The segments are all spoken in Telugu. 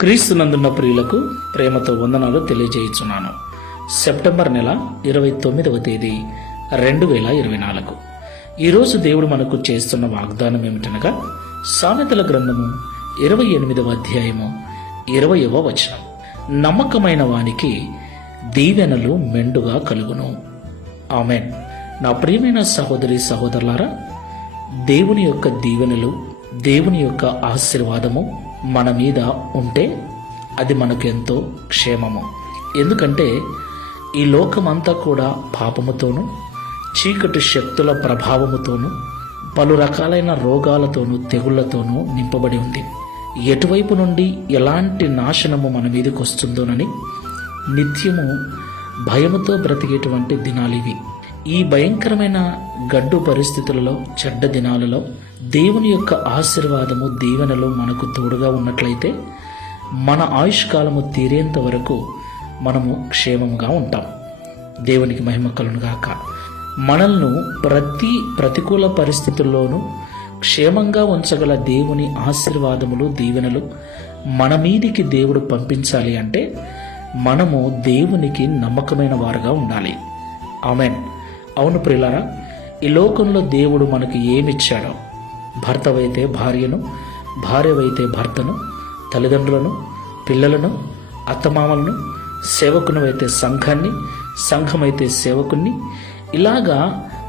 క్రీస్తునందున్న ప్రియులకు ప్రేమతో వందనాలు తెలియజేయుచున్నాను. సెప్టెంబర్ నెల 29వ తేదీ 2024. ఈరోజు దేవుడు మనకు చేస్తున్న వాగ్దానం ఏమిటనగా సామెతల గ్రంథము 28వ అధ్యాయము 20వ వచనం. నమ్మకమైన వానికి దీవెనలు మెండుగా కలుగును. ఆమెన్. నా ప్రియమైన సహోదరి సహోదరులారా, దేవుని యొక్క దీవెనలు, దేవుని యొక్క ఆశీర్వాదము మన మీద ఉంటే అది మనకెంతో క్షేమము. ఎందుకంటే ఈ లోకమంతా కూడా పాపముతోనూ చీకటి శక్తుల ప్రభావముతోనూ పలు రకాలైన రోగాలతోనూ తెగుళ్లతోనూ నింపబడి ఉంది. ఎటువైపు నుండి ఎలాంటి నాశనము మన మీదకి వస్తుందోనని నిత్యము భయముతో బ్రతికేటువంటి దినాలివి. ఈ భయంకరమైన గడ్డు పరిస్థితులలో, చెడ్డ దినాలలో దేవుని యొక్క ఆశీర్వాదము, దీవెనలు మనకు తోడుగా ఉన్నట్లయితే మన ఆయుష్కాలము తీరేంత వరకు మనము క్షేమంగా ఉంటాం. దేవునికి మహిమ కలుగును గాక. మనల్ని ప్రతికూల పరిస్థితుల్లోనూ క్షేమంగా ఉంచగల దేవుని ఆశీర్వాదములు, దీవెనలు మన మీదికి దేవుడు పంపించాలి అంటే మనము దేవునికి నమ్మకమైన వారుగా ఉండాలి. ఆమెన్. అవును ప్రియులారా, ఈ లోకంలో దేవుడు మనకి ఏమిచ్చాడో, భర్తవైతే భార్యను, భార్యవైతే భర్తను, తల్లిదండ్రులను, పిల్లలను, అత్తమామలను, సేవకునివైతే సంఘాన్ని, సంఘమైతే సేవకుణ్ణి, ఇలాగా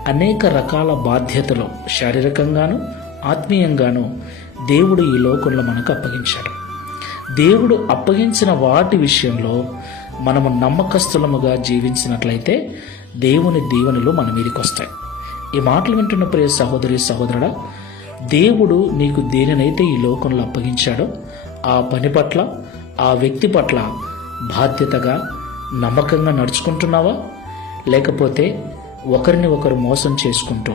అనేక రకాల బాధ్యతలు శారీరకంగాను ఆత్మీయంగాను దేవుడు ఈ లోకంలో మనకు అప్పగించాడు. దేవుడు అప్పగించిన వాటి విషయంలో మనము నమ్మకస్తులముగా జీవించినట్లయితే దేవుని దీవెనలు మన మీదకి వస్తాయి. ఈ మాటలు వింటున్న ప్రియ సహోదరి సహోదరుడా, దేవుడు నీకు దేనినైతే ఈ లోకంలో అప్పగించాడో ఆ పని పట్ల, ఆ వ్యక్తి పట్ల బాధ్యతగా నమ్మకంగా నడుచుకుంటున్నావా, లేకపోతే ఒకరిని ఒకరు మోసం చేసుకుంటూ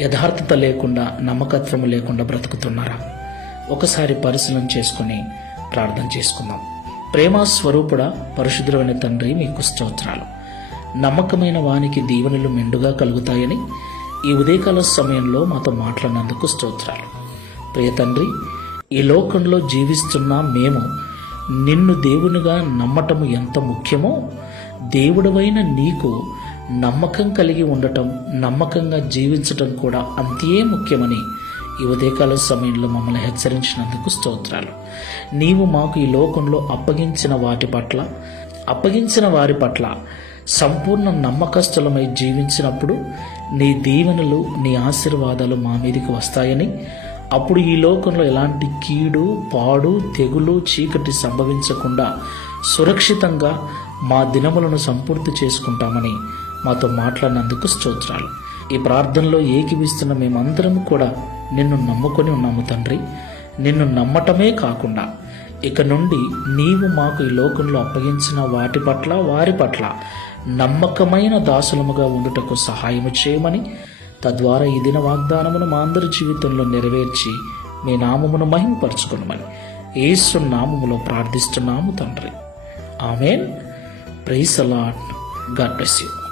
యథార్థత లేకుండా, నమ్మకత్వం లేకుండా బ్రతుకుతున్నారా? ఒకసారి పరిశీలన చేసుకుని ప్రార్థన చేసుకుందాం. ప్రేమ స్వరూపుడ, పరిశుద్ధుడైన తండ్రి, మీకు స్తోత్రాలు. నమ్మకమైన వానికి దీవెనలు మెండుగా కలుగుతాయని ఈ ఉదయకాల సమయంలో మాతో మాట్లాడినందుకు స్తోత్రాలు. ప్రియ తండ్రి, ఈ లోకంలో జీవిస్తున్న మేము నిన్ను దేవునిగా నమ్మటము ఎంత ముఖ్యమో, దేవుడవైన నీకు నమ్మకం కలిగి ఉండటం, నమ్మకంగా జీవించటం కూడా అంతే ముఖ్యమని ఈ ఉదయకాల సమయంలో మమ్మల్ని హెచ్చరించినందుకు స్తోత్రాలు. నీవు మాకు ఈ లోకంలో అప్పగించిన వారి పట్ల సంపూర్ణ నమ్మకస్తులమై జీవించినప్పుడు నీ దీవెనలు, నీ ఆశీర్వాదాలు మా మీదకి వస్తాయని, అప్పుడు ఈ లోకంలో ఎలాంటి కీడు, పాడు, తెగులు, చీకటి సంభవించకుండా సురక్షితంగా మా దినములను సంపూర్తి చేసుకుంటామని మాతో మాట్లాడినందుకు స్తోత్రాలు. ఈ ప్రార్థనలో ఏకీవిస్తున్న మేమందరం కూడా నిన్ను నమ్ముకొని ఉన్నాము తండ్రి. నిన్ను నమ్మటమే కాకుండా ఇక నుండి నీవు మాకు ఈ లోకంలో అప్పగించిన వాటి పట్ల, వారి పట్ల నమ్మకమైన దాసులముగా ఉండుటకు సహాయము చేయమని, తద్వారా ఈ దిన వాగ్దానమును మా అందరి జీవితంలో నెరవేర్చి మీ నామమును మహిమపరచుకొనమని యేసు నామములో ప్రార్థిస్తున్నాము తండ్రి. Amen. Praise the Lord. God bless you.